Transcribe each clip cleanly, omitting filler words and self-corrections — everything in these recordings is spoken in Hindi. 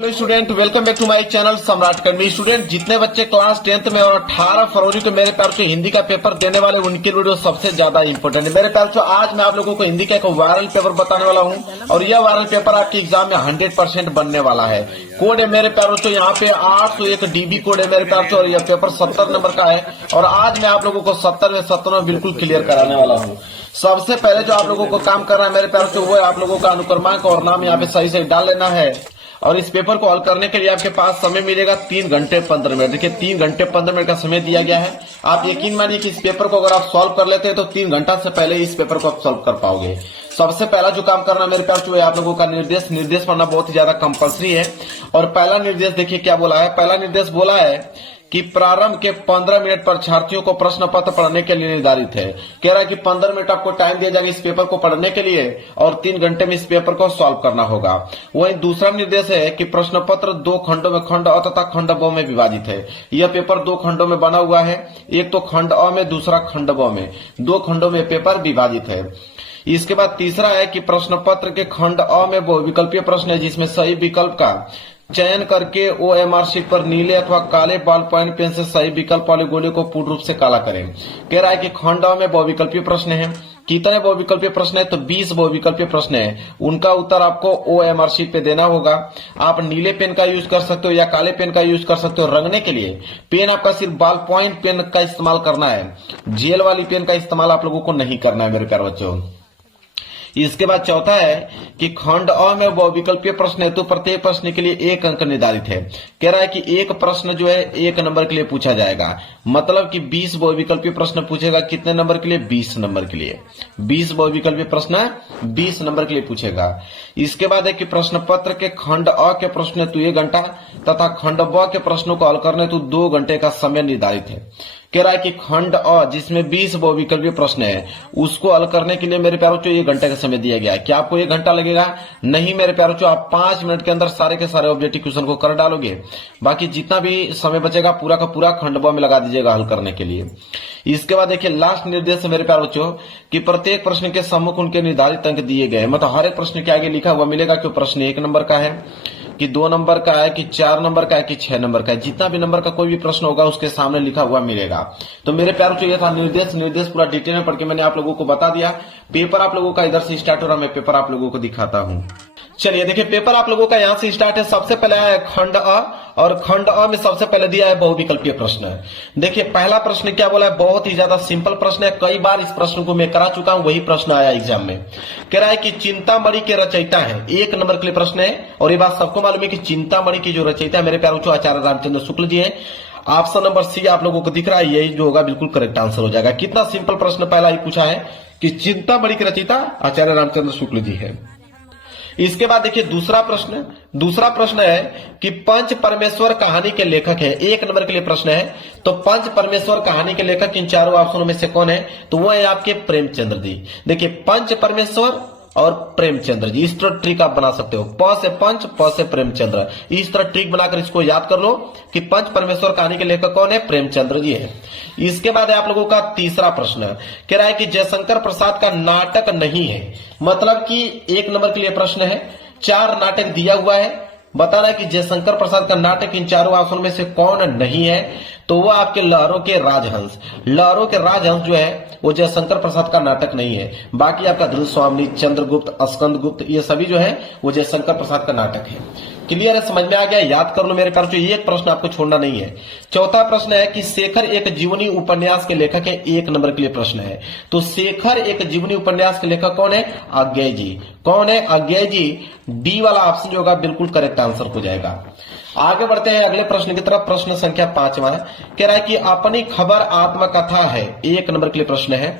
Hello student, welcome back to my channel Samrat Academy. Student, जितने बच्चे क्लास 10th में और 18 फरवरी को मेरे प्यार से हिंदी का पेपर देने वाले उनके वीडियो सबसे ज्यादा इंपॉर्टेंट है। मेरे प्यार से आज मैं आप लोगों को हिंदी का एक वायरल पेपर बताने वाला हूं और यह वायरल पेपर आपके एग्जाम में 100% बनने वाला है। कोड है मेरे प्यारों से यहाँ पे 801 DB कोड है मेरे प्यार से और यह पेपर 70 नंबर का है और आज मैं आप लोगों को 70 में 70 बिल्कुल क्लियर कराने वाला हूँ। सबसे पहले जो आप लोगों को काम करना है मेरे प्यार से वो है आप लोगों का अनुक्रमांक और नाम यहाँ पे सही से डाल लेना है और इस पेपर को हल करने के लिए आपके पास समय मिलेगा 3 घंटे 15 मिनट। देखिए 3 घंटे 15 मिनट का समय दिया गया है। आप यकीन मानिए कि इस पेपर को अगर आप सॉल्व कर लेते हैं तो 3 घंटा से पहले इस पेपर को आप सॉल्व कर पाओगे। सबसे पहला जो काम करना मेरे प्यार है आप लोगों का निर्देश पढ़ना बहुत ही ज्यादा कंपल्सरी है। और पहला निर्देश देखिए क्या बोला है। पहला निर्देश बोला है कि प्रारंभ के 15 मिनट परीक्षार्थियों को प्रश्न पत्र पढ़ने के लिए निर्धारित है। कह रहा है कि 15 मिनट आपको टाइम दिया जाएगा इस पेपर को पढ़ने के लिए और 3 घंटे में इस पेपर को सॉल्व करना होगा। वहीं दूसरा निर्देश है कि प्रश्न पत्र 2 खंडों में खंड अ तथा खंड ब में विभाजित है। यह पेपर 2 खंडों में बना हुआ है, एक तो खंड अ में, दूसरा खंड ब में। 2 खंडों में पेपर विभाजित है। इसके बाद तीसरा है कि प्रश्न पत्र के खंड अ में बहुविकल्पीय प्रश्न है जिसमें सही विकल्प का चयन करके OMR शीट पर नीले अथवा काले बॉल पॉइंट पेन से सही विकल्प वाले गोले को पूर्ण रूप से काला करें। कह रहा है कि खंड अ में बहुविकल्पीय प्रश्न है। कितने बहुविकल्पीय प्रश्न है तो 20 बहुविकल्पीय प्रश्न है। उनका उत्तर आपको OMR शीट पे देना होगा। आप नीले पेन का यूज कर सकते हो या काले पेन का यूज कर सकते हो रंगने के लिए। पेन आपका सिर्फ बॉल पॉइंट पेन का इस्तेमाल करना है, जेल वाली पेन का इस्तेमाल आप लोगों को नहीं करना है मेरे प्यारे बच्चों। इसके बाद चौथा है कि खंड अ में बहुविकल्पीय प्रश्न है तो प्रत्येक प्रश्न के लिए 1 अंक निर्धारित है। कह रहा है कि एक प्रश्न जो है 1 नंबर के लिए पूछा जाएगा, मतलब कि 20 बहुविकल्पीय प्रश्न पूछेगा। कितने नंबर के लिए? 20 नंबर के लिए। 20 बहुविकल्पीय प्रश्न 20 नंबर के लिए पूछेगा। इसके बाद है कि प्रश्न पत्र के खंड अ के प्रश्न हेतु 1 घंटा तथा खंड ब के प्रश्नों को हल करने हेतु 2 घंटे का समय निर्धारित है। कह रहा है कि खंड अ जिसमें 20 बहुविकल्पीय प्रश्न है उसको हल करने के लिए मेरे प्यारों को 1 घंटे का समय दिया गया है। क्या आपको 1 घंटा लगेगा? नहीं मेरे प्यारों को, आप 5 मिनट के अंदर सारे के सारे ऑब्जेक्टिव क्वेश्चन को कर डालोगे। बाकी जितना भी समय बचेगा पूरा का पूरा खंड ब में लगा दीजिएगा हल करने के लिए। इसके बाद देखिए लास्ट निर्देश मेरे प्यारे बच्चों कि प्रत्येक प्रश्न के सम्मुख उनके निर्धारित अंक दिए गए। मतलब हर एक प्रश्न के आगे लिखा हुआ मिलेगा कि प्रश्न 1 नंबर का है कि 2 नंबर का है कि 4 नंबर का है कि 6 नंबर का है। जितना भी नंबर का कोई भी प्रश्न होगा उसके सामने लिखा हुआ मिलेगा। तो मेरे प्यारों से यह था निर्देश पूरा डिटेल में पढ़ के मैंने आप लोगों को बता दिया। पेपर आप लोगों का इधर से स्टार्ट हो रहा है, मैं पेपर आप लोगों को दिखाता हूँ। चलिए देखिए पेपर आप लोगों का यहाँ से स्टार्ट है। सबसे पहले है खंड अ और खंड अ में सबसे पहले दिया है बहुविकल्पीय प्रश्न। देखिए पहला प्रश्न क्या बोला है, बहुत ही ज्यादा सिंपल प्रश्न है। कई बार इस प्रश्न को मैं करा चुका हूं, वही प्रश्न आया एग्जाम में। कह रहा है कि चिंतामणि के रचयिता है। 1 नंबर के लिए प्रश्न है और ये बात सबको मालूम है कि चिंतामणि की जो रचयिता है मेरे प्यारे आचार्य रामचंद्र शुक्ल जी है। ऑप्शन नंबर सी आप लोगों को दिख रहा है, यही जो होगा बिल्कुल करेक्ट आंसर हो जाएगा। कितना सिंपल प्रश्न पहला ही पूछा है कि चिंतामणि के रचयिता आचार्य रामचंद्र शुक्ल जी है। इसके बाद देखिए दूसरा प्रश्न है कि पंच परमेश्वर कहानी के लेखक है। 1 नंबर के लिए प्रश्न है। तो पंच परमेश्वर कहानी के लेखक इन चारों ऑप्शनों में से कौन है? तो वो है आपके प्रेमचंद्र जी। देखिए पंच परमेश्वर और प्रेमचंद्र जी, इस तरह ट्रिक आप बना सकते हो। प से पंच, प से प्रेमचंद्र, इस तरह ट्रिक बनाकर इसको याद कर लो कि पंच परमेश्वर कहानी के लेखक कौन है? प्रेमचंद्र जी है। इसके बाद है आप लोगों का तीसरा प्रश्न। कह रहा है कि जयशंकर प्रसाद का नाटक नहीं है। मतलब कि 1 नंबर के लिए प्रश्न है। 4 नाटक दिया हुआ है, बताना है कि जयशंकर प्रसाद का नाटक इन चारों ऑप्शन में से कौन नहीं है। तो वो आपके लहरों के राजहंस। लहरों के राजहंस जो है वो जयशंकर प्रसाद का नाटक नहीं है। बाकी आपका ध्रुव स्वामी, चंद्रगुप्त, स्कंदगुप्त ये सभी जो है वो जयशंकर प्रसाद का नाटक है। क्लियर है, समझ में आ गया? याद कर लो मेरे प्यारे। ये एक प्रश्न आपको छोड़ना नहीं है। चौथा प्रश्न है कि शेखर एक जीवनी उपन्यास के लेखक है। 1 नंबर के लिए प्रश्न है। तो शेखर एक जीवनी उपन्यास के लेखक कौन है? अज्ञेय जी। कौन है? अज्ञेय जी। डी वाला ऑप्शन जो होगा बिल्कुल करेक्ट आंसर हो जाएगा। आगे बढ़ते हैं अगले प्रश्न की तरफ। प्रश्न संख्या 5वां कह रहा है कि अपनी खबर आत्मकथा है। 1 नंबर के लिए प्रश्न है।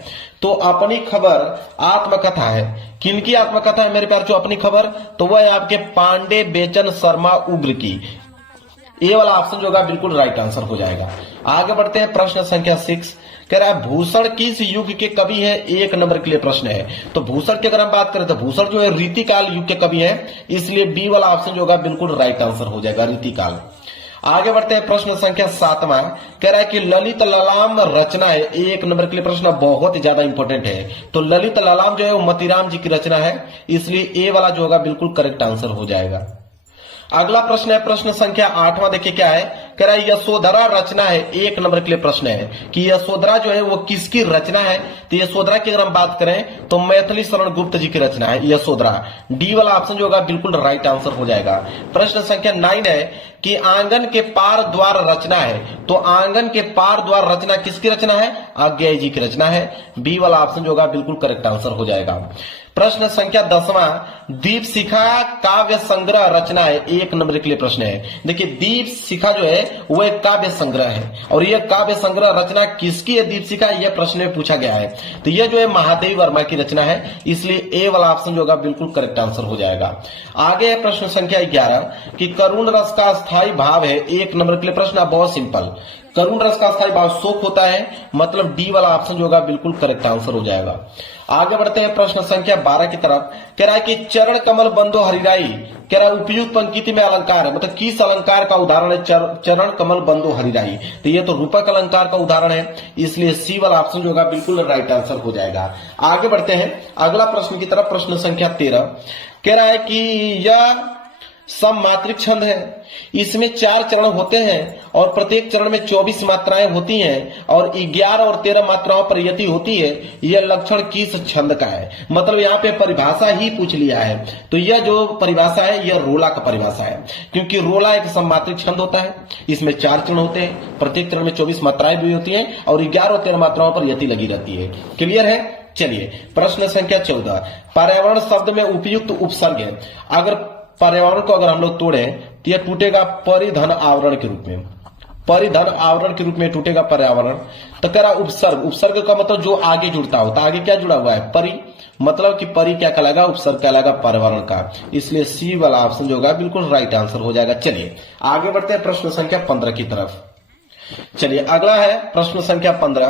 तो अपनी खबर आत्मकथा है। किनकी आत्मकथा है मेरे प्यार? जो अपनी खबर, तो वह है आपके पांडे बेचन शर्मा उग्र की। ये वाला ऑप्शन जो होगा बिल्कुल राइट आंसर हो जाएगा। आगे बढ़ते हैं प्रश्न संख्या 6 कह रहा है भूषण किस युग के कवि है? 1 नंबर के लिए प्रश्न है। तो भूषण की अगर हम बात करें तो भूषण जो है रीतिकाल युग के कवि है, इसलिए बी वाला ऑप्शन जो होगा बिल्कुल राइट आंसर हो जाएगा, रीतिकाल। आगे बढ़ते हैं प्रश्न संख्या 7वां कह रहा है कि ललित ललाम रचना है। 1 नंबर के लिए प्रश्न बहुत ही ज्यादा इंपॉर्टेंट है। तो ललित ललाम जो है वो मतीराम जी की रचना है, इसलिए ए वाला जो होगा बिल्कुल करेक्ट आंसर हो जाएगा। अगला प्रश्न है प्रश्न संख्या 8वां। देखिए क्या है, कह रहा है यशोधरा रचना है। 1 नंबर के लिए प्रश्न है कि यशोधरा जो है वो किसकी रचना है। तो यशोधरा की अगर हम बात करें तो मैथिली शरण गुप्त जी की रचना है यशोधरा। डी वाला ऑप्शन जो होगा बिल्कुल राइट आंसर हो जाएगा। प्रश्न संख्या 9 है कि आंगन के पार द्वार रचना है। तो आंगन के पार द्वार रचना किसकी रचना है, आज्ञेय जी की रचना है। बी वाला ऑप्शन जो होगा बिल्कुल करेक्ट आंसर हो जाएगा। प्रश्न संख्या 10वां, दीप शिखा काव्य संग्रह रचना है। 1 नंबर के लिए प्रश्न है। देखिए दीप शिखा जो है वो एक काव्य संग्रह है और यह काव्य संग्रह रचना किसकी है, दीप शिखा, यह प्रश्न में पूछा गया है। तो यह जो है महादेव वर्मा की रचना है, इसलिए ए वाला ऑप्शन जो होगा बिल्कुल करेक्ट आंसर हो जाएगा। आगे है प्रश्न संख्या 11 कि करुण रस का स्थायी भाव है। 1 नंबर के लिए प्रश्न, बहुत सिंपल, करुण रस का स्थायी भाव शोक होता है, मतलब डी वाला ऑप्शन जो होगा बिल्कुल करेक्ट आंसर हो जाएगा। आगे बढ़ते हैं प्रश्न संख्या 12 की तरफ। कह रहा है कि चरण कमल बंदो हरिराई, कह रहा है उपयुक्त पंक्ति में अलंकार है, मतलब किस अलंकार का उदाहरण है चरण कमल बंदो हरिराई। तो ये तो रूपक अलंकार का उदाहरण है, इसलिए सी वाला ऑप्शन जो होगा बिल्कुल राइट आंसर हो जाएगा। आगे बढ़ते हैं अगला प्रश्न की तरफ। प्रश्न संख्या 13 कह रहा है कि यह सममात्रिक छंद है, इसमें 4 चरण होते हैं और प्रत्येक चरण में 24 मात्राएं होती हैं और 11 और 13 मात्राओं पर यति होती है। यह लक्षण किस छंद का है, मतलब यहाँ पे परिभाषा ही पूछ लिया है। तो यह जो परिभाषा है यह रोला का परिभाषा है, क्योंकि रोला एक सममात्रिक छंद होता है, इसमें 4 चरण होते हैं, प्रत्येक चरण में 24 मात्राएं भी होती हैं और 11 और 13 मात्राओं पर यति लगी रहती है। क्लियर है। चलिए प्रश्न संख्या 14, पर्यावरण शब्द में उपयुक्त उपसर्ग है। अगर पर्यावरण को अगर हम लोग तोड़े तो यह टूटेगा परिधन आवरण के रूप में, परिधन आवरण के रूप में टूटेगा पर्यावरण। तो कह रहा उपसर्ग, उपसर्ग का मतलब जो आगे जुड़ता होता, आगे क्या जुड़ा हुआ है, परि, मतलब कि परि क्या कहलाएगा, उपसर्ग कहलाएगा पर्यावरण का, इसलिए सी वाला ऑप्शन जो होगा बिल्कुल राइट आंसर हो जाएगा। चलिए आगे बढ़ते हैं प्रश्न संख्या 15 की तरफ। चलिए अगला है प्रश्न संख्या 15,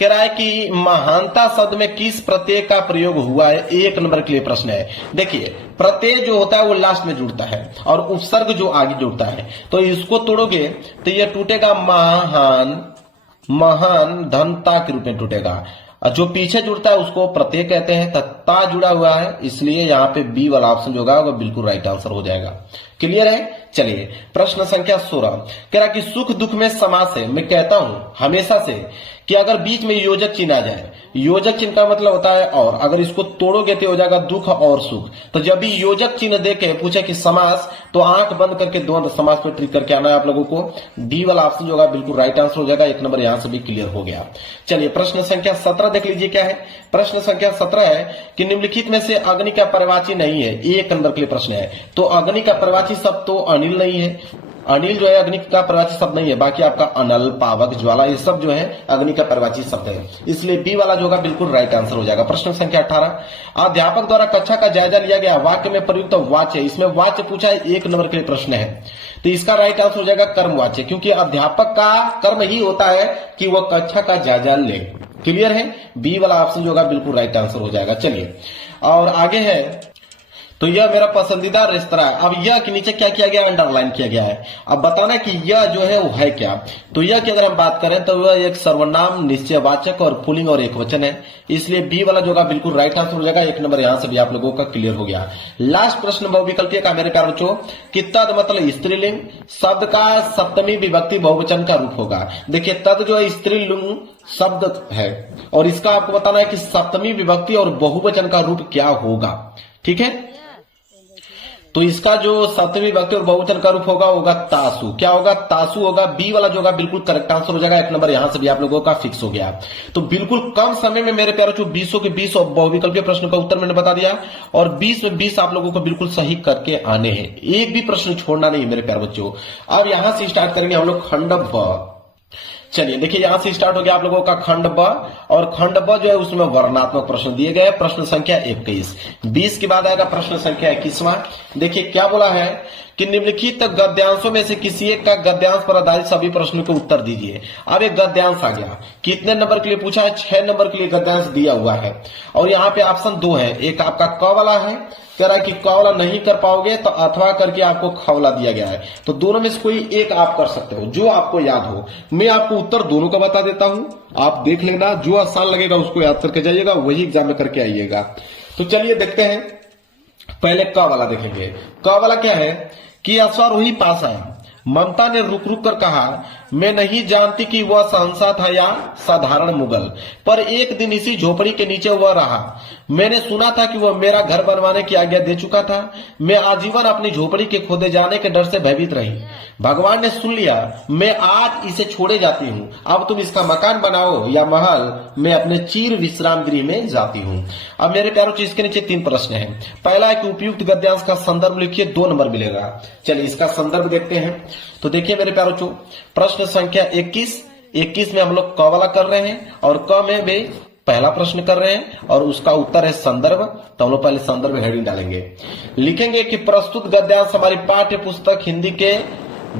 कह रहा है कि महानता शब्द में किस प्रत्यय का प्रयोग हुआ है। 1 नंबर के लिए प्रश्न है। देखिए प्रत्यय जो होता है वो लास्ट में जुड़ता है और उपसर्ग जो आगे जुड़ता है, तो इसको तोड़ोगे तो यह टूटेगा महान, महान धनता के रूप में टूटेगा। जो पीछे जुड़ता है उसको प्रत्यय कहते हैं, ता जुड़ा हुआ है, इसलिए यहाँ पे बी वाला ऑप्शन जो होगा वो बिल्कुल राइट आंसर हो जाएगा। क्लियर है। चलिए प्रश्न संख्या 16 कह रहा कि सुख दुख में समास है। मैं कहता हूं हमेशा से कि अगर बीच में योजक चिन्ह आ जाए, योजक चिन्ह का मतलब होता है और, अगर इसको तोड़ोगे तो हो जाएगा दुख और सुख। तो जब भी योजक चिन्ह देके पूछे कि समास, तो आंख बंद करके द्वंद्व समास पे ट्रिक करके आना है आप लोगों को। डी वाला ऑप्शन जो होगा बिल्कुल राइट आंसर हो जाएगा। 1 नंबर यहां से भी क्लियर हो गया। चलिए प्रश्न संख्या 17 देख लीजिए क्या है। प्रश्न संख्या 17 है कि निम्नलिखित में से अग्नि का पर्यायवाची नहीं है। 1 नंबर के लिए प्रश्न है। तो अग्नि का पर्यायवाची शब्द तो अनिल नहीं है, अनिल जो है अग्नि का पर्यायवाची शब्द नहीं है, बाकी आपका अनल, पावक, ज्वाला ये सब जो है अग्नि का पर्यायवाची शब्द है, इसलिए बी वाला जो होगा बिल्कुल राइट आंसर हो जाएगा। प्रश्न संख्या 18, अध्यापक द्वारा कक्षा का जायजा लिया गया, वाक्य में प्रयुक्त वाच्य, इसमें वाच्य पूछा है। 1 नंबर के लिए प्रश्न है, तो इसका राइट आंसर हो जाएगा कर्मवाच्य, क्योंकि अध्यापक का कर्म ही होता है कि वह कक्षा का जायजा ले। क्लियर है। बी वाला ऑप्शन जो होगा बिल्कुल राइट आंसर हो जाएगा। चलिए और आगे है, तो यह मेरा पसंदीदा रेस्तरा है। अब यह के नीचे क्या किया गया, अंडरलाइन किया गया है। अब बताना कि यह जो है वो है क्या। तो यह की अगर हम बात करें तो वह एक सर्वनाम, निश्चयवाचक और पुल्लिंग और एकवचन है, इसलिए बी वाला जो होगा बिल्कुल राइट आंसर हो जाएगा। 1 नंबर यहां से भी आप लोगों का क्लियर हो गया। लास्ट प्रश्न बहुविकल्पीय का मेरे प्यारे बच्चों, कि तद मतलब स्त्रीलिंग शब्द का सप्तमी विभक्ति बहुवचन का रूप होगा। देखिए तद जो है स्त्रीलिंग शब्द है और इसका आपको बताना है कि सप्तमी विभक्ति और बहुवचन का रूप क्या होगा। ठीक है, तो इसका जो सप्तमी विभक्ति और बहुवचन का रूप होगा तासु। क्या होगा, तासु होगा। बी वाला जो होगा बिल्कुल करेक्ट आंसर हो जाएगा। 1 नंबर यहां से भी आप लोगों का फिक्स हो गया। तो बिल्कुल कम समय में मेरे प्यारे बच्चों 20 के 20 बहुविकल्पीय प्रश्न का उत्तर मैंने बता दिया और 20 में 20 आप लोगों को बिल्कुल सही करके आने हैं, एक भी प्रश्न छोड़ना नहीं मेरे प्यारे बच्चों। अब यहां से स्टार्ट करेंगे हम लोग खंड ब। चलिए देखिए यहां से स्टार्ट हो गया आप लोगों का खंड ब, और खंड ब जो है उसमें वर्णात्मक प्रश्न दिए गए। प्रश्न संख्या 21, 20 के बाद आएगा प्रश्न संख्या 21वां। देखिए क्या बोला है कि निम्नलिखित गद्यांशों में से किसी एक का गद्यांश पर आधारित सभी प्रश्नों के उत्तर दीजिए। अब एक गद्यांश आ गया, कितने नंबर के लिए पूछा है, 6 नंबर के लिए गद्यांश दिया हुआ है और यहाँ पे ऑप्शन 2 है। एक आपका क वाला है, कह रहा है कि क वाला नहीं कर पाओगे तो अथवा करके आपको ख वाला दिया गया है। तो दोनों में से कोई एक आप कर सकते हो जो आपको याद हो। मैं आपको उत्तर दोनों का बता देता हूं, आप देख लेना, जो आसान लगेगा उसको याद करके जाइएगा, वही एग्जाम में करके आइएगा। तो चलिए देखते हैं, पहले क वाला देखेंगे। क वाला क्या है कि अश्वारोही पास आया। ममता ने रुक रुक कर कहा, मैं नहीं जानती कि वह शहंशाह था या साधारण मुगल, पर एक दिन इसी झोपड़ी के नीचे वह रहा। मैंने सुना था कि वह मेरा घर बनवाने की आज्ञा दे चुका था। मैं आजीवन अपनी झोपड़ी के खोदे जाने के डर से भयभीत रही। भगवान ने सुन लिया, मैं आज इसे छोड़े जाती हूँ। अब तुम इसका मकान बनाओ या महल, मैं अपने चीर विश्राम गृह में जाती हूँ। अब मेरे प्यारों, इसके नीचे 3 प्रश्न हैं। पहला है कि उपयुक्त गद्यांश का संदर्भ लिखिए, 2 नंबर मिलेगा। चलिए इसका संदर्भ देखते हैं। तो देखिए मेरे प्यारों, प्रश्न संख्या 21 में हम लोग क वाला कर रहे हैं और क में भी पहला प्रश्न कर रहे हैं और उसका उत्तर है संदर्भ। तो हम लोग पहले संदर्भ हेडिंग डालेंगे, लिखेंगे कि प्रस्तुत गद्यांश हमारी पाठ्य पुस्तक हिंदी के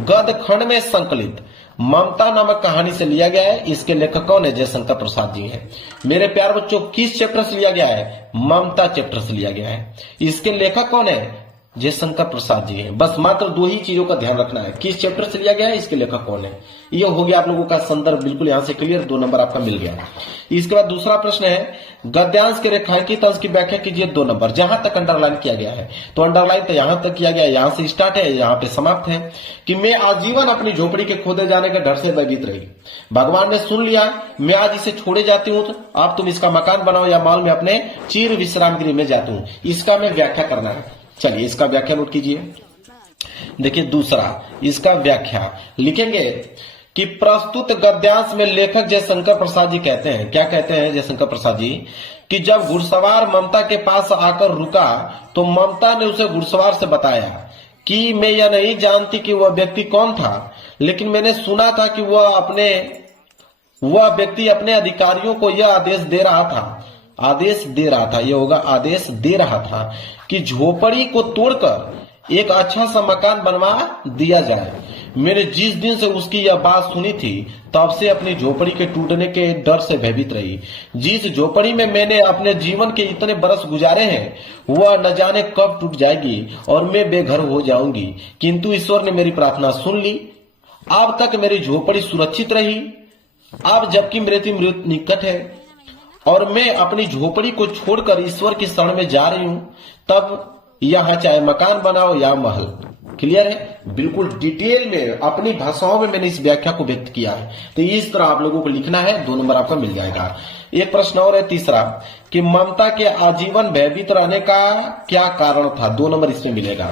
गद्य खंड में संकलित ममता नामक कहानी से लिया गया है। इसके लेखक कौन है? जयशंकर प्रसाद जी हैं। मेरे प्यार बच्चों, किस चैप्टर से लिया गया है? ममता चैप्टर से लिया गया है। इसके लेखक कौन है? जयशंकर प्रसाद जी हैं। बस मात्र 2 ही चीजों का ध्यान रखना है, किस चैप्टर से लिया गया है, इसके लेखक कौन है। ये हो गया आप लोगों का संदर्भ, बिल्कुल यहां से क्लियर, 2 नंबर आपका मिल गया। इसके बाद दूसरा प्रश्न है, गद्यांश के रेखांकित अंश की व्याख्या कीजिए, 2 नंबर। जहां तक अंडरलाइन किया गया है, तो अंडरलाइन तो यहां तक किया गया है, यहां से स्टार्ट है, यहां पे समाप्त है कि मैं आजीवन अपनी झोपड़ी के खोदे जाने के डर से भयभीत रही। भगवान ने सुन लिया, मैं आज इसे छोड़े जाती हूँ। तो अब तुम इसका मकान बनाओ या महल, में अपने चीर विश्राम गृह में जाती हूँ। इसका मैं व्याख्या करना है। चलिए इसका व्याख्या नोट कीजिए। देखिए दूसरा, इसका व्याख्या लिखेंगे कि प्रस्तुत गद्यांश में लेखक जयशंकर प्रसाद जी कहते हैं, क्या कहते हैं जयशंकर प्रसाद जी, कि जब घुड़सवार ममता के पास आकर रुका तो ममता ने उसे घुड़सवार से बताया कि मैं यह नहीं जानती कि वह व्यक्ति कौन था, लेकिन मैंने सुना था कि वह व्यक्ति अपने अधिकारियों को यह आदेश दे रहा था कि झोपड़ी को तोड़कर एक अच्छा सा मकान बनवा दिया जाए। मैंने जिस दिन से उसकी यह बात सुनी थी, तब से अपनी झोपड़ी के टूटने के डर से भयभीत रही। जिस झोपड़ी में मैंने अपने जीवन के इतने बरस गुजारे हैं, वह न जाने कब टूट जाएगी और मैं बेघर हो जाऊंगी। किंतु ईश्वर ने मेरी प्रार्थना सुन ली। अब तक मेरी झोपड़ी सुरक्षित रही। अब जबकि मृत्यु निकट है और मैं अपनी झोपड़ी को छोड़कर ईश्वर की शरण में जा रही हूं, तब यहां चाहे मकान बनाओ या महल। क्लियर है? बिल्कुल डिटेल में अपनी भाषाओं में मैंने इस व्याख्या को व्यक्त किया है। तो इस तरह आप लोगों को लिखना है, 2 नंबर आपका मिल जाएगा। एक प्रश्न और है तीसरा, कि ममता के आजीवन भयभीत रहने का क्या कारण था, 2 नंबर इसमें मिलेगा।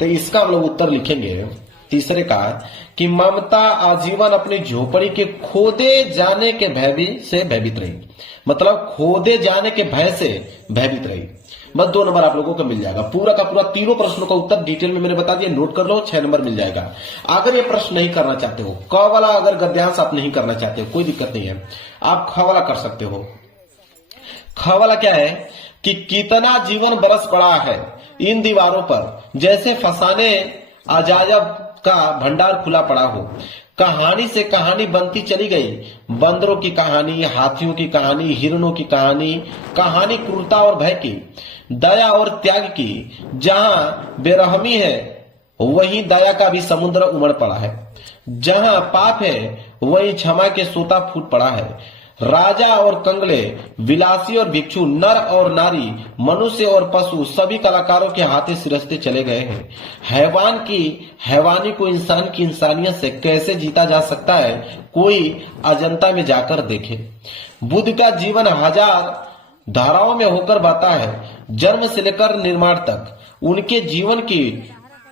तो इसका हम लोग उत्तर लिखेंगे तीसरे का, कि ममता आजीवन अपनी झोपड़ी के खोदे जाने के भय से भयभीत रही। मतलब खोदे जाने के भय से भयभीत रही। बस 2 नंबर आप लोगों को मिल जाएगा। पूरा का पूरा तीनों प्रश्नों का उत्तर डिटेल में मैंने बता दिया, नोट कर लो, 6 नंबर मिल जाएगा। अगर ये प्रश्न नहीं करना चाहते हो, क वाला अगर गद्यांश आप नहीं करना चाहते हो, कोई दिक्कत नहीं है, आप ख वाला कर सकते हो। ख वाला क्या है कि कितना जीवन बरस पड़ा है इन दीवारों पर, जैसे फसाने अजायब का भंडार खुला पड़ा हो। कहानी से कहानी बनती चली गई। बंदरों की कहानी, हाथियों की कहानी, हिरणों की कहानी, कहानी क्रूरता और भय की, दया और त्याग की। जहां बेरहमी है वहीं दया का भी समुद्र उमड़ पड़ा है। जहां पाप है वहीं क्षमा के सोता फूट पड़ा है। राजा और कंगले, विलासी और भिक्षु, नर और नारी, मनुष्य और पशु, सभी कलाकारों के हाथे सिरसते चले गए हैं। हैवान की हैवानी को इंसान की इंसानियत से कैसे जीता जा सकता है, कोई अजंता में जाकर देखे। बुद्ध का जीवन 1000 धाराओं में होकर बहता है, जन्म से लेकर निर्माण तक। उनके जीवन की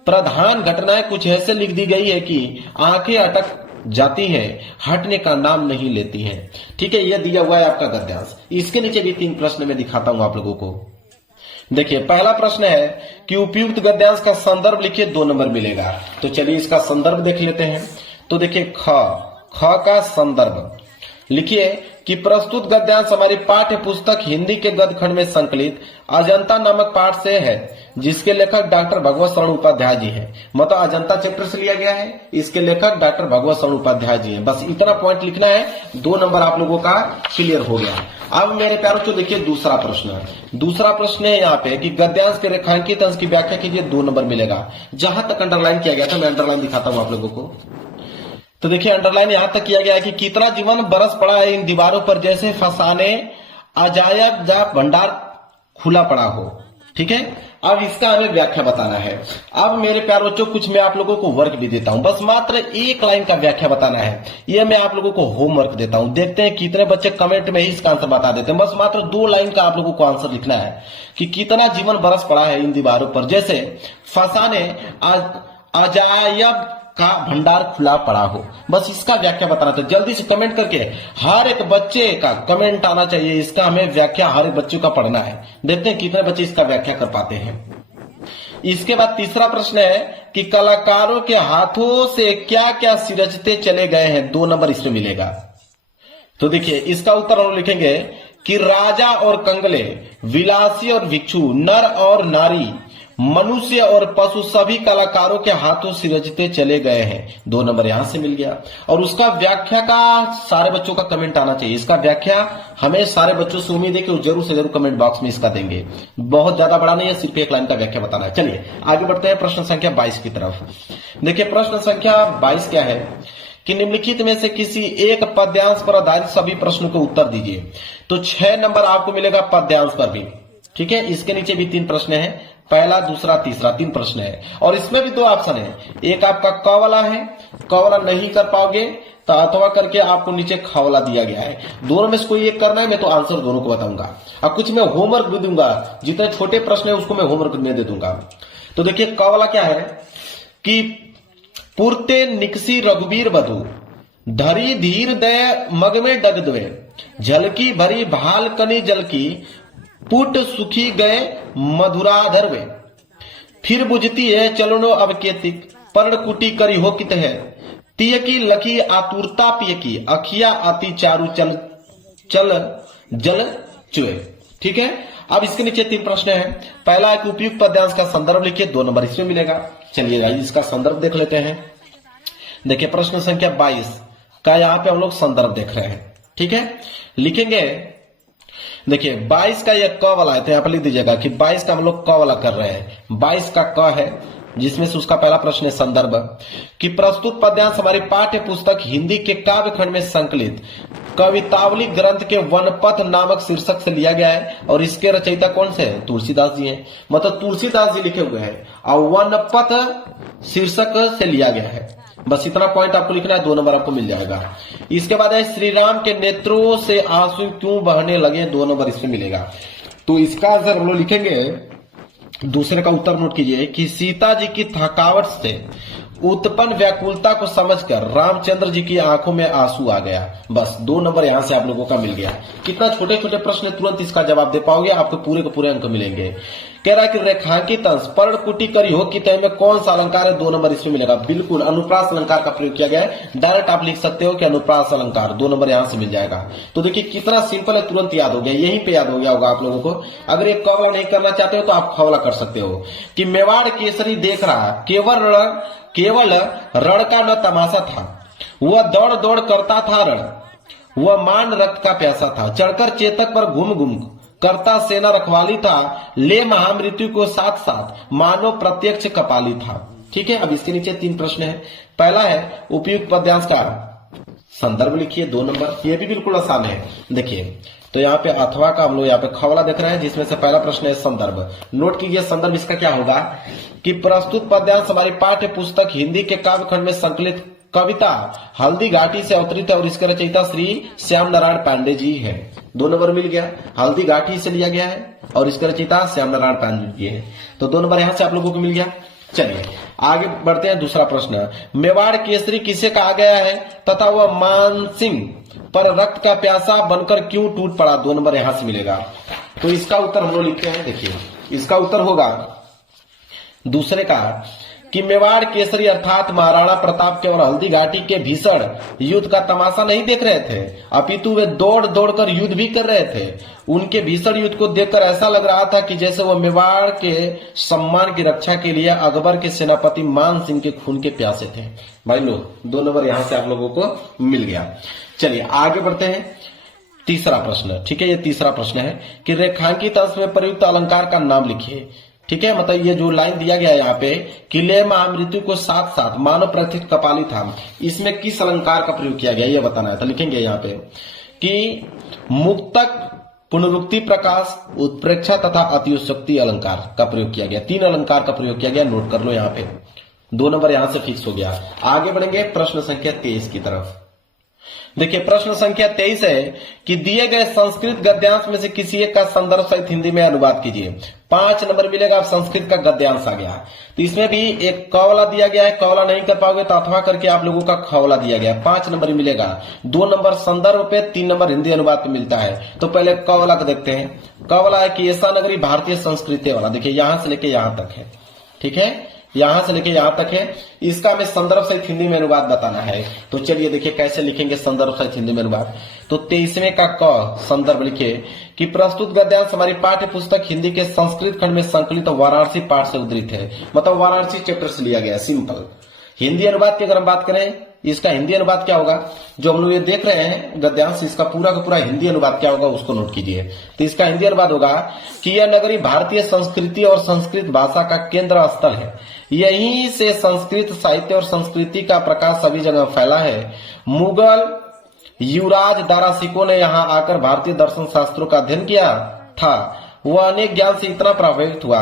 प्रधान घटनाएं कुछ ऐसे लिख दी गई है कि आंखें अटक जाती हैं, हटने का नाम नहीं लेती हैं। ठीक है, यह दिया हुआ है आपका गद्यांश। इसके नीचे भी 3 प्रश्न में दिखाता हूं आप लोगों को। देखिए पहला प्रश्न है कि उपयुक्त गद्यांश का संदर्भ लिखिए, 2 नंबर मिलेगा। तो चलिए इसका संदर्भ देख लेते हैं। तो देखिए ख का संदर्भ लिखिए कि प्रस्तुत गद्यांश हमारी पाठ्य पुस्तक हिंदी के गद्य खंड में संकलित अजंता नामक पाठ से है, जिसके लेखक डॉक्टर भगवत शरण उपाध्याय जी हैं। मतलब अजंता चैप्टर से लिया गया है, इसके लेखक डॉक्टर भगवत शरण उपाध्याय जी हैं। बस इतना पॉइंट लिखना है, 2 नंबर आप लोगों का क्लियर हो गया। अब मेरे प्यारों को देखिए दूसरा प्रश्न है यहाँ पे कि गद्यांश के रेखांकित अंश की व्याख्या कीजिए, 2 नंबर मिलेगा। जहां तक अंडरलाइन किया गया था, मैं अंडरलाइन दिखाता हूं आप लोगों को। तो देखिए अंडरलाइन यहां तक किया गया है कि कितना जीवन बरस पड़ा है इन दीवारों पर, जैसे फसाने अजायब जा भंडार खुला पड़ा हो। ठीक है, अब इसका हमें व्याख्या बताना है। अब मेरे प्यारे बच्चों कुछ मैं आप लोगों को वर्क भी देता हूं, बस मात्र एक लाइन का व्याख्या बताना है। यह मैं आप लोगों को होमवर्क देता हूं, देखते हैं कितने बच्चे कमेंट में ही इसका आंसर बता देते हैं। बस मात्र 2 लाइन का आप लोगों को आंसर लिखना है कि कितना जीवन बरस पड़ा है इन दीवारों पर। जैसे फसाने अजायब का भंडार खुला पड़ा हो, बस इसका व्याख्या बताना। तो जल्दी से कमेंट करके हर एक बच्चे का कमेंट आना चाहिए, इसका हमें व्याख्या हर एक बच्चे का पढ़ना है। देखते हैं कितने बच्चे इसका व्याख्या कर पाते हैं। इसके बाद तीसरा प्रश्न है कि कलाकारों के हाथों से क्या क्या सिरजते चले गए हैं, 2 नंबर इसमें मिलेगा। तो देखिए इसका उत्तर हम लिखेंगे कि राजा और कंगले, विलासी और भिक्षु, नर और नारी, मनुष्य और पशु सभी कलाकारों के हाथों सिरजते चले गए हैं, 2 नंबर यहां से मिल गया। और उसका व्याख्या का सारे बच्चों का कमेंट आना चाहिए। इसका व्याख्या हमें सारे बच्चों से उम्मीद है कि वो जरूर से जरूर कमेंट बॉक्स में इसका देंगे। बहुत ज्यादा बड़ा नहीं है, सिर्फ एक लाइन का व्याख्या बताना है। चलिए आगे बढ़ते हैं प्रश्न संख्या 22 की तरफ। देखिए प्रश्न संख्या 22 क्या है कि निम्नलिखित में से किसी एक पद्यांश पर आधारित सभी प्रश्नों के उत्तर दीजिए। तो 6 नंबर आपको मिलेगा पद्यांश पर भी, ठीक है। इसके नीचे भी 3 प्रश्न है, पहला, दूसरा, तीसरा, 3 प्रश्न है। और इसमें भी 2 ऑप्शन है, एक आपका क वाला है, क वाला नहीं कर पाओगे तो अथवा करके आपको नीचे ख वाला दिया गया है। दोनों में से कोई एक करना है, मैं तो आंसर दोनों को बताऊंगा। अब कुछ मैं होमवर्क भी दूंगा, जितने छोटे प्रश्न है उसको मैं होमवर्क में दे दूंगा। तो देखिए क वाला क्या है कि पुरते निकसी रघुवीर बधु, धरी धीर दय मग में डग द्वे, झलकी भरी भाल कनी जल की, पुट सुखी गए मधुराधर वे, फिर बुझती है चलनो अब केतिक, पर्ण कुटी करी हो कित है, तिय की लखी आतुरता पिय की, अखिया अति चारु चल चल जल चुए। ठीक है। अब इसके नीचे 3 प्रश्न है। पहला एक उपयुक्त पद्यांश का संदर्भ लिखिए, 2 नंबर इसमें मिलेगा। चलिए इसका संदर्भ देख लेते हैं। देखिए प्रश्न संख्या 22 का यहाँ पे हम लोग संदर्भ देख रहे हैं, ठीक है। लिखेंगे, देखिए 22 का ये क वाला है, तो यहाँ पर लिख दीजिएगा कि 22 का हम लोग क वाला कर रहे हैं। 22 का क है, जिसमें से उसका पहला प्रश्न है संदर्भ कि प्रस्तुत पद्यांश हमारी पाठ्य पुस्तक हिंदी के काव्य खंड में संकलित कवितावली ग्रंथ के वनपथ नामक शीर्षक से लिया गया है। और इसके रचयिता कौन से हैं? तुलसीदास जी हैं, मतलब तुलसीदास जी लिखे हुए हैं और वनपथ शीर्षक से लिया गया है। बस इतना पॉइंट आपको लिखना है, 2 नंबर आपको मिल जाएगा। इसके बाद है श्री राम के नेत्रों से आंसू क्यों बहने लगे, 2 नंबर इसमें मिलेगा। तो इसका आंसर हम लोग लिखेंगे, दूसरे का उत्तर नोट कीजिए कि सीता जी की थकावट से उत्पन्न व्याकुलता को समझकर रामचंद्र जी की आंखों में आंसू आ गया। बस 2 नंबर यहां से आप लोगों का मिल गया। कितना छोटे छोटे प्रश्न, तुरंत इसका जवाब दे पाओगे, आपको पूरे के पूरे अंक मिलेंगे। कह रहा है कि रेखांकित अंश पर्ण कुटी करी हो कि तय में कौन सा अलंकार है, 2 नंबर इसमें मिलेगा। बिल्कुल अनुप्रास अलंकार का प्रयोग किया गया है। डायरेक्ट आप लिख सकते हो कि अनुप्रास अलंकार, 2 नंबर यहां से मिल जाएगा। तो देखिए कितना सिंपल है, तुरंत याद हो गया, यहीं पे याद हो गया होगा आप लोगों को। अगर एक कवला नहीं करना चाहते हो तो आप खवला कर सकते हो कि मेवाड़ केसरी देख रहा केवल रण का न तमाशा था, वह दौड़ दौड़ करता था रण, वह मान रक्त का प्यासा था, चढ़कर चेतक पर घूम घूम करता सेना रखवाली था, ले महामृत्यु को साथ साथ मानो प्रत्यक्ष कपाली था। ठीक है। अब इसके नीचे 3 प्रश्न है। पहला है उपयुक्त पद्यांश का संदर्भ लिखिए, 2 नंबर, ये भी बिल्कुल आसान है। देखिए तो यहाँ पे अथवा का हम लोग यहाँ पे खवला देख रहे हैं, जिसमें से पहला प्रश्न है संदर्भ। नोट कीजिए संदर्भ इसका क्या होगा कि प्रस्तुत पद्यांश हमारी पाठ्य पुस्तक हिंदी के काव्य खंड में संकलित कविता हल्दी घाटी से अवतरित है और इसके रचयिता श्री श्याम नारायण पांडे जी है। 2 नंबर मिल गया, हल्दी घाटी से लिया गया है और इसके रचयिता श्याम नारायण पांडे जी है। तो 2 नंबर यहां से आप लोगों को मिल गया। चलिए आगे बढ़ते हैं। दूसरा प्रश्न, मेवाड़ केसरी किसे कहा गया है तथा वह मानसिंह पर रक्त का प्यासा बनकर क्यों टूट पड़ा, 2 नंबर यहां से मिलेगा। तो इसका उत्तर हम लोग लिखते हैं। देखिए इसका उत्तर होगा दूसरे का कि मेवाड़ केसरी अर्थात महाराणा प्रताप केवल हल्दी घाटी के भीषण युद्ध का तमाशा नहीं देख रहे थे, अपितु वे दौड़ दौड़ कर युद्ध भी कर रहे थे। उनके भीषण युद्ध को देखकर ऐसा लग रहा था कि जैसे वह मेवाड़ के सम्मान की रक्षा के लिए अकबर के सेनापति मान सिंह के खून के प्यासे थे। भाई लोग 2 नंबर यहां से आप लोगों को मिल गया। चलिए आगे बढ़ते हैं। तीसरा प्रश्न, ठीक है, ये तीसरा प्रश्न है कि रेखांकित अंश में प्रयुक्त अलंकार का नाम लिखिए। ठीक है, मतलब ये जो लाइन दिया गया है यहाँ पे कि ले महामृत्यु को साथ साथ मानव प्रत्यक्ष कपाली था, इसमें किस अलंकार का प्रयोग किया गया ये बताना है। तो लिखेंगे यहाँ पे कि मुक्तक पुनरुक्ति, प्रकाश, उत्प्रेक्षा तथा अतिशयोक्ति अलंकार का प्रयोग किया गया। 3 अलंकार का प्रयोग किया गया, नोट कर लो यहाँ पे। 2 नंबर यहां से फिक्स हो गया। आगे बढ़ेंगे प्रश्न संख्या 23 की तरफ। देखिए प्रश्न संख्या 23 है कि दिए गए संस्कृत गद्यांश में से किसी एक का संदर्भ सहित हिंदी में अनुवाद कीजिए। 5 नंबर मिलेगा। संस्कृत का गद्यांश आ गया, तो इसमें भी एक क वाला दिया गया है, क वाला नहीं कर पाओगे तो अथवा करके आप लोगों का ख वाला दिया गया है। 5 नंबर मिलेगा। 2 नंबर संदर्भ पे, 3 नंबर हिंदी अनुवाद पे मिलता है। तो पहले क वाला को देखते हैं। क वाला है कि ऐसा नगरी भारतीय संस्कृति वाला, देखिए यहां से लेके यहां तक है, ठीक है, यहां से लेके यहां तक है। इसका हमें संदर्भ सहित हिंदी में अनुवाद बताना है। तो चलिए देखिए कैसे लिखेंगे संदर्भ सहित हिंदी में अनुवाद। तो 23वें का क संदर्भ लिखिए कि प्रस्तुत गद्यांश हमारी पाठ्य पुस्तक हिंदी के संस्कृत खंड में संकलित वाराणसी पाठ से उद्धृत है। मतलब वाराणसी चैप्टर से लिया गया। सिंपल हिंदी अनुवाद की अगर हम बात करें, इसका हिंदी अनुवाद क्या होगा, जो हम लोग ये देख रहे हैं गद्यांश, इसका पूरा का पूरा हिंदी अनुवाद क्या होगा उसको नोट कीजिए। तो इसका हिंदी अनुवाद होगा कि यह नगरी भारतीय संस्कृति और संस्कृत भाषा का केंद्र स्थल है। यहीं से संस्कृत साहित्य और संस्कृति का प्रकाश सभी जगह फैला है। मुगल युवराज दारासिकों ने यहाँ आकर भारतीय दर्शन शास्त्रों का अध्ययन किया था। वह अनेक ज्ञान से इतना प्रभावित हुआ,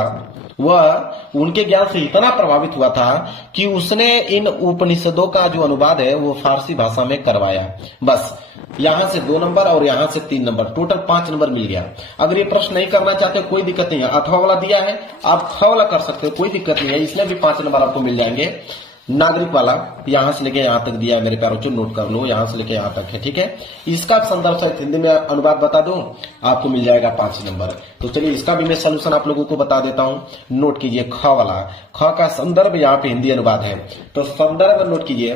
वह उनके ज्ञान से इतना प्रभावित हुआ था कि उसने इन उपनिषदों का जो अनुवाद है वो फारसी भाषा में करवाया। बस यहां से 2 नंबर और यहां से 3 नंबर, टोटल 5 नंबर मिल गया। अगर ये प्रश्न नहीं करना चाहते कोई दिक्कत नहीं है, अथवा वाला दिया है आप ख वाला कर सकते हो, कोई दिक्कत नहीं है, इसमें भी 5 नंबर आपको मिल जाएंगे। नागरिक वाला यहां से लेके यहां तक दिया है मेरे प्यारों को, नोट कर लो, यहां से लेके यहां तक है, ठीक है। इसका संदर्भ सहित हिंदी में अनुवाद बता दूं, आपको मिल जाएगा 5 नंबर। तो चलिए इसका भी मैं सोल्यूशन आप लोगों को बता देता हूं, नोट कीजिए। ख वाला, ख का संदर्भ यहाँ पे हिंदी अनुवाद है। तो संदर्भ नोट कीजिए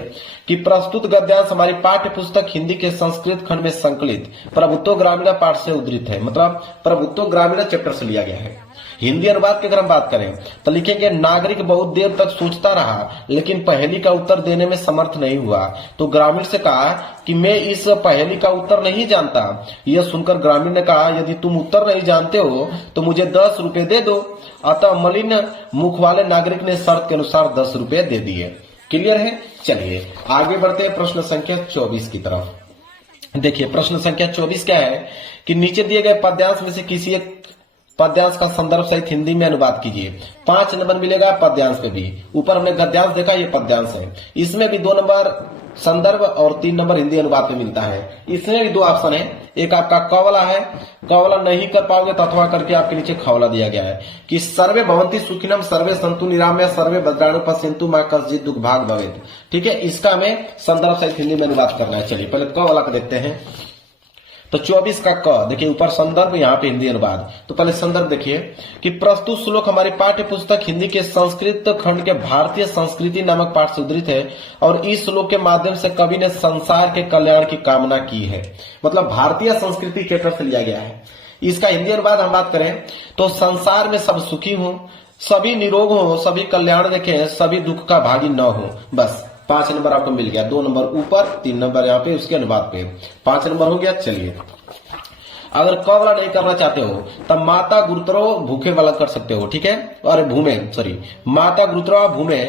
कि प्रस्तुत गद्यांश हमारी पाठ्य पुस्तक हिंदी के संस्कृत खंड में संकलित प्रभुत्व ग्रामीण पाठ से उद्धृत है। मतलब प्रभुत्व ग्रामीण चैप्टर से लिया गया है। हिंदी अनुवाद की अगर हम बात करें तो लिखेंगे नागरिक बहुत देर तक सोचता रहा लेकिन पहेली का उत्तर देने में समर्थ नहीं हुआ, तो ग्रामीण से कहा कि मैं इस पहेली का उत्तर नहीं जानता। यह सुनकर ग्रामीण ने कहा यदि तुम उत्तर नहीं जानते हो तो मुझे 10 रुपए दे दो। अतः मलिन मुख वाले नागरिक ने शर्त के अनुसार 10 रुपए दे दिए। क्लियर है। चलिए आगे बढ़ते हैं प्रश्न संख्या 24 की तरफ। देखिए प्रश्न संख्या 24 क्या है कि नीचे दिए गए पद्यांश में से किसी एक पद्यांश का संदर्भ सहित हिंदी में अनुवाद कीजिए। 5 नंबर मिलेगा पद्यांश पे भी। ऊपर हमने गद्यांश देखा, ये पद्यांश है। इसमें भी 2 नंबर संदर्भ और 3 नंबर हिंदी अनुवाद पे मिलता है। इसमें भी 2 ऑप्शन है, एक आपका क वाला है, क वाला नहीं कर पाओगे तो अथवा करके आपके नीचे ख वाला दिया गया है कि सर्वे भवंती सुखिनम सर्वे संतु निरामय सर्वे भद्राणु पश्यन्तु मां कश्चित् दुख भाग भवेत्। ठीक है, इसका हमें संदर्भ सहित हिंदी में अनुवाद करना है। चलिए पहले क वाला को देखते हैं। तो 24 का क, देखिए ऊपर संदर्भ, यहाँ पे हिंदी अनुवाद। तो पहले संदर्भ देखिए कि प्रस्तुत श्लोक हमारी पाठ्य पुस्तक हिंदी के संस्कृत खंड के भारतीय संस्कृति नामक पाठ से उद्धृत है और इस श्लोक के माध्यम से कवि ने संसार के कल्याण की कामना की है। मतलब भारतीय संस्कृति चैप्टर से लिया गया है। इसका हिंदी अनुवाद हम बात करें तो संसार में सब सुखी हो, सभी निरोग हो, सभी कल्याण देखें, सभी दुख का भागी न हो। बस 5 नंबर आपको मिल गया। 2 नंबर ऊपर, 3 नंबर यहाँ पे उसके अनुवाद पे, 5 नंबर हो गया। चलिए अगर क वाला नहीं करना चाहते हो तब माता गुरुतरो भूखे वाला कर सकते हो। ठीक है, अरे भूमे, सॉरी, माता गुरुतरो भूमे,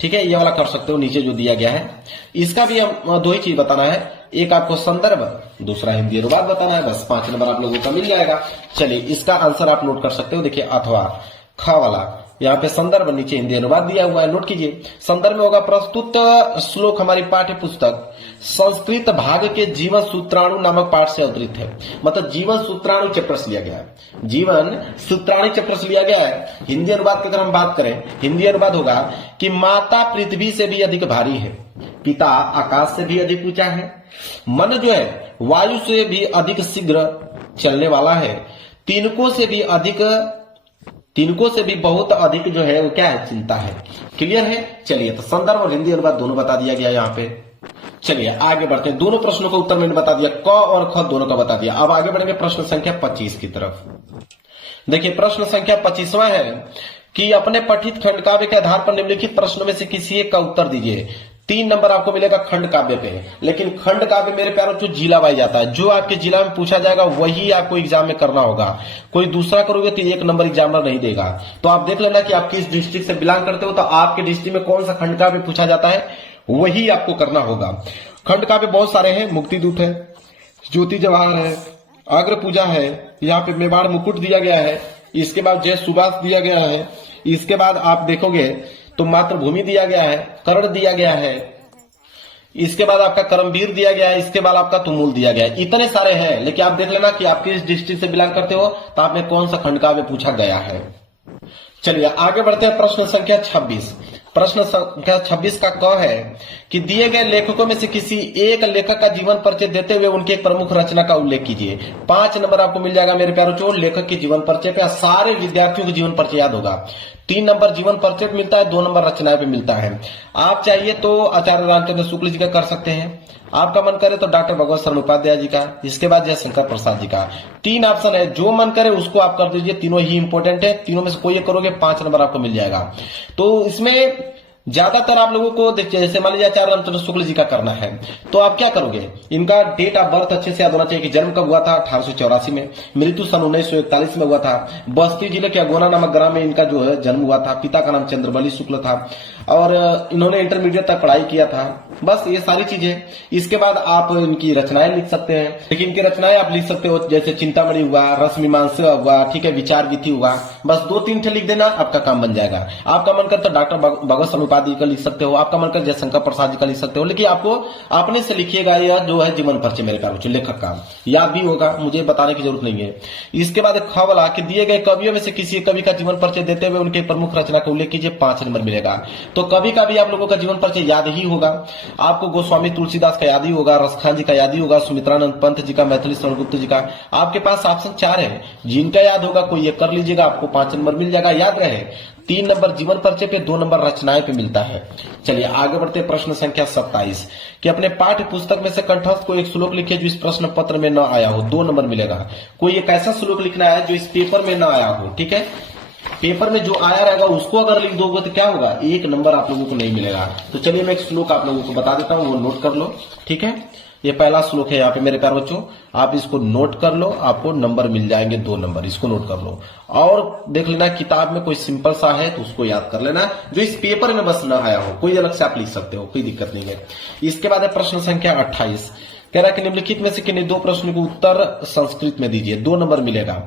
ठीक है, ये वाला कर सकते हो नीचे जो दिया गया है। इसका भी हम 2 ही चीज बताना है, एक आपको संदर्भ, दूसरा हिंदी अनुवाद बताना है। बस 5 नंबर आप लोगों का मिल जाएगा। चलिए इसका आंसर आप नोट कर सकते हो। देखिए अथवा ख वाला, यहाँ पे संदर्भ, नीचे हिंदी अनुवाद दिया हुआ है, नोट कीजिए। संदर्भ में होगा प्रस्तुत श्लोक हमारी पाठ्य पुस्तक संस्कृत भाग के जीवन सूत्राणु नामक पाठ से अवतरित है। मतलब जीवन सूत्राणु चैप्टर से लिया गया है। जीवन सूत्राणु चैप्टर से लिया गया है। हिंदी अनुवाद की अगर हम बात करें, हिंदी अनुवाद होगा कि माता पृथ्वी से भी अधिक भारी है, पिता आकाश से भी अधिक ऊंचा है, मन जो है वायु से भी अधिक शीघ्र चलने वाला है, तिनकों से भी बहुत अधिक जो है वो क्या है, चिंता है। क्लियर है। चलिए तो संदर्भ और हिंदी अनुवाद दोनों बता दिया गया यहाँ पे। चलिए आगे बढ़ते हैं। दोनों प्रश्नों का उत्तर मैंने बता दिया, क और ख दोनों का बता दिया। अब आगे बढ़ेंगे प्रश्न संख्या 25 की तरफ। देखिए प्रश्न संख्या 25वां है कि अपने पठित खंड काव्य के आधार पर निम्नलिखित प्रश्नों में से किसी एक का उत्तर दीजिए। 3 नंबर आपको मिलेगा खंड काव्य पे, लेकिन खंड काव्य मेरे प्यारों जो जिला वाइज जाता है, जो आपके जिला में पूछा जाएगा वही आपको एग्जाम में करना होगा। कोई दूसरा करोगे तो 1 नंबर एग्जामिनर नहीं देगा। तो आप देख लेना कि आप किस डिस्ट्रिक्ट से बिलोंग करते हो, तो आपके डिस्ट्रिक्ट में कौन सा खंड काव्य पूछा जाता है वही आपको करना होगा। खंड काव्य बहुत सारे हैं, मुक्ति दूत है, ज्योति जवाहर है, अग्र पूजा है, यहाँ पे मेवाड़ मुकुट दिया गया है, इसके बाद जय सुभाष दिया गया है, इसके बाद आप देखोगे तो मातृभूमि दिया गया है, कर्ण दिया गया है, इसके बाद आपका करमवीर दिया गया है, इसके बाद आपका तुमुल दिया गया है। इतने सारे हैं, लेकिन आप देख लेना कि आप किस डिस्ट्रिक्ट से बिलोंग करते हो, तो आप में कौन सा खंड का में पूछा गया है। चलिए आगे बढ़ते हैं। प्रश्न संख्या 26। प्रश्न संख्या 26 का क है कि दिए गए लेखकों में से किसी एक लेखक का जीवन परिचय देते हुए उनकी एक प्रमुख रचना का उल्लेख कीजिए। 5 नंबर आपको मिल जाएगा मेरे प्यारों बच्चों लेखक के जीवन परिचय पे। सारे विद्यार्थियों के जीवन परिचय याद होगा। 3 नंबर जीवन परिचय पे मिलता है, 2 नंबर रचनाएं पे मिलता है। आप चाहिए तो आचार्य रामचंद्र शुक्ल जी का कर सकते हैं, आपका मन करे तो डॉक्टर भगवत शरण उपाध्याय जी का, इसके बाद जयशंकर प्रसाद जी का। 3 ऑप्शन है, जो मन करे उसको आप कर दीजिए, तीनों ही इंपॉर्टेंट है, तीनों में से कोई एक करोगे 5 नंबर आपको मिल जाएगा। तो इसमें ज्यादातर आप लोगों को जैसे मान लीजिए आचार्य रामचंद्र शुक्ल जी का करना है, तो आप क्या करोगे, इनका डेट ऑफ बर्थ अच्छे से याद होना चाहिए कि जन्म कब हुआ था 1884 में, मृत्यु सन 1941 में हुआ था, बस्ती जिले के अगोना नामक ग्राम में इनका जो है जन्म हुआ था, पिता का नाम चंद्रबली शुक्ल था और इन्होंने इंटरमीडिएट तक पढ़ाई किया था। बस ये सारी चीजें। इसके बाद आप इनकी रचनाएं लिख सकते हैं, लेकिन इनकी रचनाएं आप लिख सकते हो जैसे चिंतामणि हुआ, रसमीमांसा हुआ, ठीक है, विचार विधि हुआ, बस 2-3 लिख देना, आपका काम बन जाएगा। आपका मन करता डॉक्टर भगवत शरण उपाध्याय का लिख सकते हो, आपका मन कर जयशंकर प्रसाद जी का लिख सकते हो, लेकिन आपको अपने से लिखिएगा यह जो है जीवन परिचय मेरे प्यारे बच्चों लेखक का याद भी होगा, मुझे बताने की जरूरत नहीं है। इसके बाद ख वाला कि दिए गए कवियों में से किसी कवि का जीवन परिचय देते हुए उनके प्रमुख रचना का उल्लेख कीजिए, 5 नंबर मिलेगा। तो कवि का भी आप लोगों का जीवन परिचय याद ही होगा। आपको गोस्वामी तुलसीदास का याद ही होगा, रसखान जी का याद ही होगा, सुमित्रानंद पंत जी का, मैथिली शरण गुप्त जी का। आपके पास ऑप्शन 4 है, जिनका याद होगा कोई एक कर लीजिएगा, आपको 5 नंबर मिल जाएगा। याद रहे 3 नंबर जीवन परिचय पे, 2 नंबर रचनाएं पे मिलता है। चलिए आगे बढ़ते प्रश्न संख्या 27 कि अपने पाठ्य पुस्तक में से कंठस्थ को एक श्लोक लिखिए जो इस प्रश्न पत्र में न आया हो, 2 नंबर मिलेगा। कोई एक ऐसा श्लोक लिखना है जो इस पेपर में न आया हो, ठीक है, पेपर में जो आया रहेगा उसको अगर लिख दोगे तो क्या होगा, 1 नंबर आप लोगों को नहीं मिलेगा। तो चलिए मैं एक श्लोक आप लोगों को बता देता हूं, वो नोट कर लो, ठीक है। ये पहला श्लोक है यहाँ पे मेरे प्यारे बच्चों, आप इसको नोट कर लो, आपको नंबर मिल जाएंगे 2 नंबर, इसको नोट कर लो। और देख लेना किताब में कोई सिंपल सा है तो उसको याद कर लेना, जो इस पेपर में बस ना आया हो, कोई अलग से आप लिख सकते हो, कोई दिक्कत नहीं है। इसके बाद है प्रश्न संख्या 28, कह रहा है कि निम्नलिखित में से किन्हीं 2 प्रश्नों को उत्तर संस्कृत में दीजिए, 2 नंबर मिलेगा।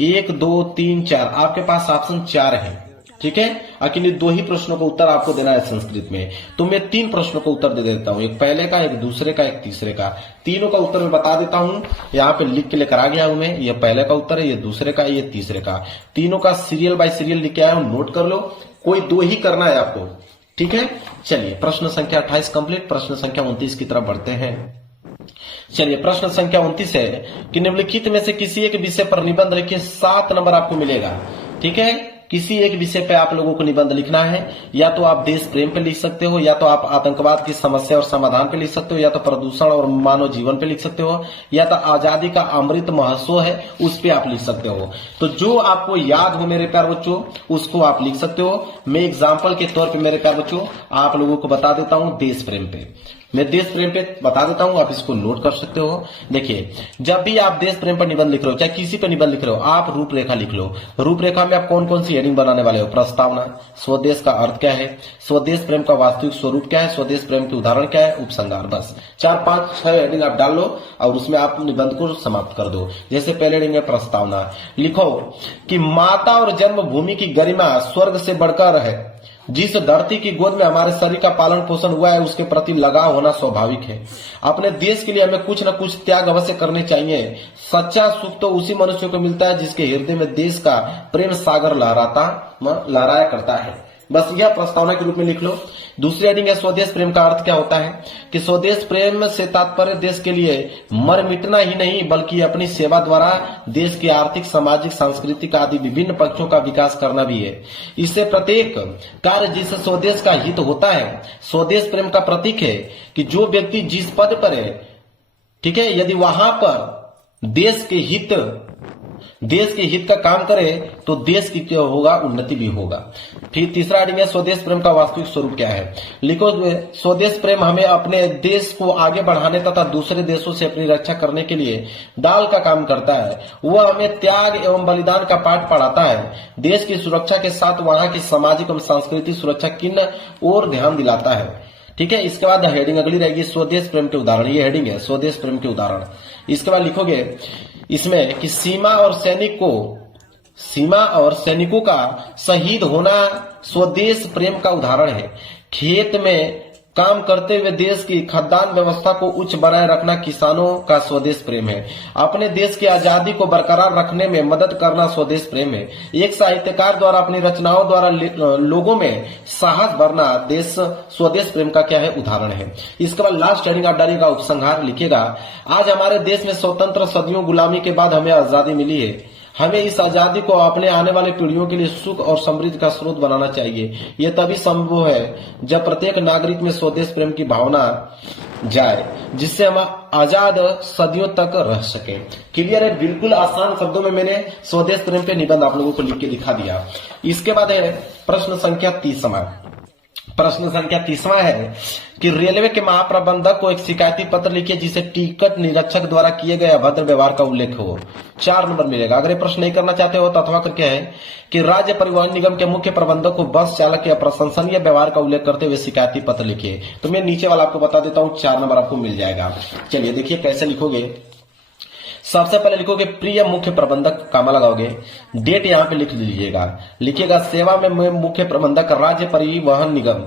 1, 2, 3, 4 आपके पास ऑप्शन 4 है, ठीक है। अकेले 2 ही प्रश्नों का उत्तर आपको देना है संस्कृत में। तो मैं 3 प्रश्नों का उत्तर दे देता हूं, एक पहले का, एक दूसरे का, एक तीसरे का। तीनों का उत्तर मैं बता देता हूं, यहाँ पे लिख के लेकर आ गया हूं मैं। ये पहले का उत्तर है, ये दूसरे का, ये तीसरे का। तीनों का सीरियल बाय सीरियल लिख के आया हूं, नोट कर लो। कोई 2 ही करना है आपको, ठीक है। चलिए प्रश्न संख्या 28 कंप्लीट। प्रश्न संख्या 29 की तरफ बढ़ते हैं। चलिए प्रश्न संख्या 29 है कि निम्नलिखित में से किसी एक विषय पर निबंध लिखिए, 7 नंबर आपको मिलेगा, ठीक है। किसी एक विषय पे आप लोगों को निबंध लिखना है, या तो आप देश प्रेम पे लिख सकते हो, या तो आप आतंकवाद की समस्या और समाधान पे लिख सकते हो, या तो प्रदूषण और मानव जीवन पे लिख सकते हो, या तो आजादी का अमृत महोत्सव है उस पे आप लिख सकते हो। तो जो आपको याद हो मेरे प्यारे बच्चों उसको आप लिख सकते हो। मैं एग्जाम्पल के तौर पे मेरे प्यारे बच्चों आप लोगों को बता देता हूं, देश प्रेम पे मैं देश प्रेम पे बता देता हूं, आप इसको नोट कर सकते हो। देखिए जब भी आप देश प्रेम पर निबंध लिख रहे हो, चाहे किसी पे निबंध लिख रहे हो, आप रूपरेखा लिख लो। रूपरेखा में आप कौन कौन सी हेडिंग बनाने वाले हो, प्रस्तावना, स्वदेश का अर्थ क्या है, स्वदेश प्रेम का वास्तविक स्वरूप क्या है, स्वदेश प्रेम के उदाहरण क्या है, उपसंहार। बस 4, 5, 6 हेडिंग आप डाल लो और उसमें आप निबंध को समाप्त कर दो। जैसे पहले हेडिंग है प्रस्तावना, लिखो कि माता और जन्मभूमि की गरिमा स्वर्ग से बढ़कर है। जिस धरती की गोद में हमारे शरीर का पालन पोषण हुआ है उसके प्रति लगाव होना स्वाभाविक है। अपने देश के लिए हमें कुछ न कुछ त्याग अवश्य करने चाहिए। सच्चा सुख तो उसी मनुष्य को मिलता है जिसके हृदय में देश का प्रेम सागर लहराया करता है। बस यह प्रस्तावना के रूप में लिख लो। दूसरी हेडिंग है स्वदेश प्रेम का अर्थ क्या होता है, कि स्वदेश प्रेम से तात्पर्य देश के लिए मर मिटना ही नहीं बल्कि अपनी सेवा द्वारा देश के आर्थिक, सामाजिक, सांस्कृतिक आदि विभिन्न पक्षों का विकास करना भी है। इससे प्रत्येक कार्य जिससे स्वदेश का हित होता है स्वदेश प्रेम का प्रतीक है। कि जो व्यक्ति जिस पद पर है, ठीक है, यदि वहां पर देश के हित का काम करे तो देश की क्या होगा, उन्नति भी होगा। फिर तीसरा हेडिंग है स्वदेश प्रेम का वास्तविक स्वरूप क्या है। लिखो स्वदेश प्रेम हमें अपने देश को आगे बढ़ाने तथा दूसरे देशों से अपनी रक्षा करने के लिए ढाल का काम करता है। वह हमें त्याग एवं बलिदान का पाठ पढ़ाता है। देश की सुरक्षा के साथ वहां की सामाजिक एवं सांस्कृतिक सुरक्षा की ओर ध्यान दिलाता है। ठीक है। इसके बाद हेडिंग अगली रहेगी स्वदेश प्रेम के उदाहरण। ये हेडिंग है स्वदेश प्रेम के उदाहरण। इसके बाद लिखोगे इसमें कि सीमा और सैनिकों का शहीद होना स्वदेश प्रेम का उदाहरण है। खेत में काम करते हुए देश की खाद्यान्न व्यवस्था को उच्च बनाए रखना किसानों का स्वदेश प्रेम है। अपने देश की आजादी को बरकरार रखने में मदद करना स्वदेश प्रेम है। एक साहित्यकार द्वारा अपनी रचनाओं द्वारा लोगों में साहस भरना देश स्वदेश प्रेम का क्या है, उदाहरण है। इसके बाद लास्ट हेडिंग आप डालिएगा उपसंहार लिखिएगा। आज हमारे देश में स्वतंत्र सदियों गुलामी के बाद हमें आजादी मिली है। हमें इस आजादी को अपने आने वाले पीढ़ियों के लिए सुख और समृद्धि का स्रोत बनाना चाहिए। यह तभी संभव है जब प्रत्येक नागरिक में स्वदेश प्रेम की भावना जाए, जिससे हम आजाद सदियों तक रह सके। क्लियर है? बिल्कुल आसान शब्दों में मैंने स्वदेश प्रेम पे निबंध आप लोगों को लिख के दिखा दिया। इसके बाद है प्रश्न संख्या 30वां। प्रश्न संख्या 30वां है कि रेलवे के महाप्रबंधक को एक शिकायती पत्र लिखिए जिसे टिकट निरीक्षक द्वारा किए गए अभद्र व्यवहार का उल्लेख हो। 4 नंबर मिलेगा। अगर ये प्रश्न नहीं करना चाहते हो तो अथवा करके है कि राज्य परिवहन निगम के मुख्य प्रबंधक को बस चालक के अप्रशंसनीय व्यवहार का उल्लेख करते हुए शिकायती पत्र लिखिए। तो मैं नीचे वाला आपको बता देता हूँ, 4 नंबर आपको मिल जाएगा। चलिए देखिए कैसे लिखोगे। सबसे पहले लिखोगे प्रिय मुख्य प्रबंधक, कामा लगाओगे, डेट यहाँ पे लिख लीजिएगा, लिखिएगा सेवा में मुख्य प्रबंधक राज्य परिवहन निगम।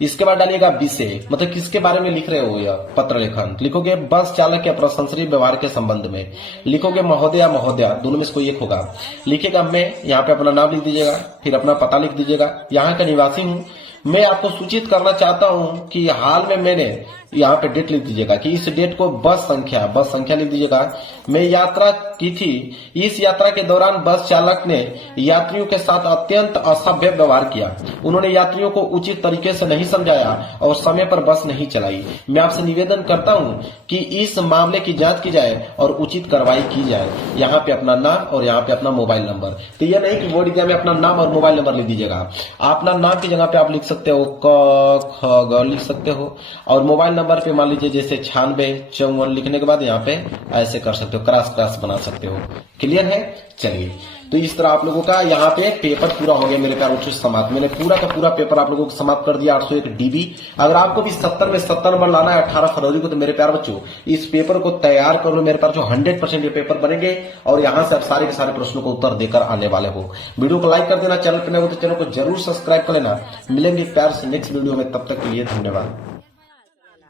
इसके बाद डालिएगा विषय, मतलब किसके बारे में लिख रहे हो यह पत्र लेखन। लिखोगे बस चालक के अप्रशंसनीय व्यवहार के संबंध में। लिखोगे महोदय महोदया, दोनों में से कोई एक होगा। लिखिएगा मैं, यहाँ पे अपना नाम लिख दीजिएगा, फिर अपना पता लिख दीजिएगा। यहाँ का निवासी हूँ। मैं आपको सूचित करना चाहता हूँ कि हाल में मैंने, यहाँ पे डेट लिख दीजिएगा कि इस डेट को बस संख्या लिख दीजिएगा, मैं यात्रा की थी। इस यात्रा के दौरान बस चालक ने यात्रियों के साथ अत्यंत असभ्य व्यवहार किया। उन्होंने यात्रियों को उचित तरीके से नहीं समझाया और समय पर बस नहीं चलाई। मैं आपसे निवेदन करता हूँ कि इस मामले की जांच की जाए और उचित कार्रवाई की जाए। यहाँ पे अपना नाम और यहाँ पे अपना मोबाइल नंबर। तो यह नहीं कि बोर्ड एग्जाम में अपना नाम और मोबाइल नंबर लिख दीजिएगा। अपना नाम की जगह पे आप लिख सकते हो क ख ग लिख सकते हो, और मोबाइल नंबर पे मान लीजिए जैसे 9654 लिखने के बाद यहाँ पे ऐसे कर सकते हो, क्रॉस बना सकते हो। क्लियर है? चलिए, तो इस तरह आप लोगों का यहाँ पे पेपर पूरा हो गया मेरे प्यारे बच्चों। समाप्त, मैंने पूरा का पूरा पेपर आप लोगों को समाप्त कर दिया 801 DB। अगर आपको भी 70 में 70 नंबर लाना है 18 फरवरी को, तो मेरे प्यारे बच्चों इस पेपर को तैयार कर लो मेरे प्यारे बच्चों। 100% ये पेपर बनेंगे और यहाँ से आप सारे के सारे प्रश्नों को उत्तर देकर आने वाले हो। वीडियो को लाइक कर देना, चैनल पर नए हो तो चैनल को जरूर सब्सक्राइब कर लेना। मिलेंगे प्यार से नेक्स्ट वीडियो में, तब तक के लिए धन्यवाद।